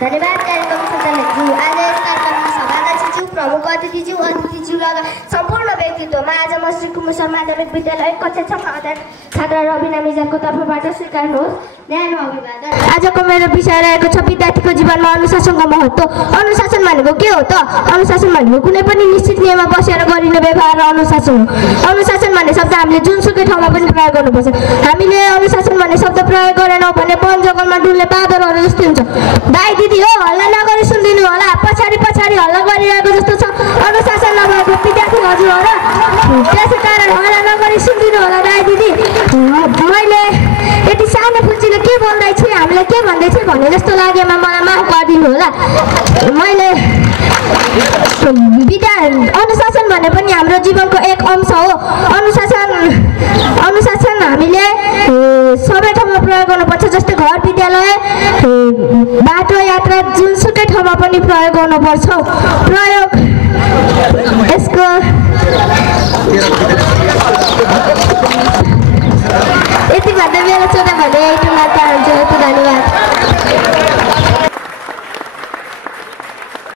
धन्यवाद कार्यक्रम सञ्चालकज्यू। आज यस कार्यक्रममा सभाध्यक्षज्यू, प्रमुख अतिथिज्यू, अतिथिज्यू लगायत सम्पूर्ण व्यक्तित्वमा आज म श्री कुमुद शर्मा माध्यमिक विद्यालय कक्षा 6 मा अध्ययन छात्रा रबिना मिर्जाको तर्फबाट स्वीकार्नुहोस् न्यानो अभिवादन। आजको मेरो विषय रहेको छ विद्यार्थीको जीवनमा अनुशासनको महत्त्व। अनुशासन भनेको के हो त? अनुशासन भनेको कुनै पनि निश्चित नियममा बसेर गरिने व्यवहार अनुशासन हो। अनुशासन भन्ने शब्द हामीले जुनसुकै ठाउँमा पनि प्रयोग गर्नुपर्छ। हामीले अनुशासन भन्ने शब्द प्रयोग गरेनौँ भने वन जङ्गलमा डुल्ने बाँदरहरू जस्तै हुन्छ। दाइ दिदी हो हल्ला नगरी सुनिदिनु होला, पछाडि पछाडि हल्ला गरिरहेको जस्तो छ। अनुशासन नभएको विद्यार्थी हजुर हो र, त्यसै कारण हल्ला नगरी सुनिदिनु होला दाइ दिदी। मैले यति सानो फुच्चीले के बोल्दैछु, हामीलाई के भन्दैछ भन्ने जस्तो लागेमा मलाई माफ गरिदिनु होला। मैले अनुशासन भने पनि हाम्रो जीवनको एक अंश हो। अनुशासन हामीले सबै ठाउँमा प्रयोग गर्नुपर्छ। जस्तै घर, विद्यालय, बाटो, यात्रा जुनसुकै ठाउँमा पनि प्रयोग गर्नुपर्छ। प्रयोग यसको यति भन्दा मेरो छोरा भने यति मात्र हुन्छ। धन्यवाद।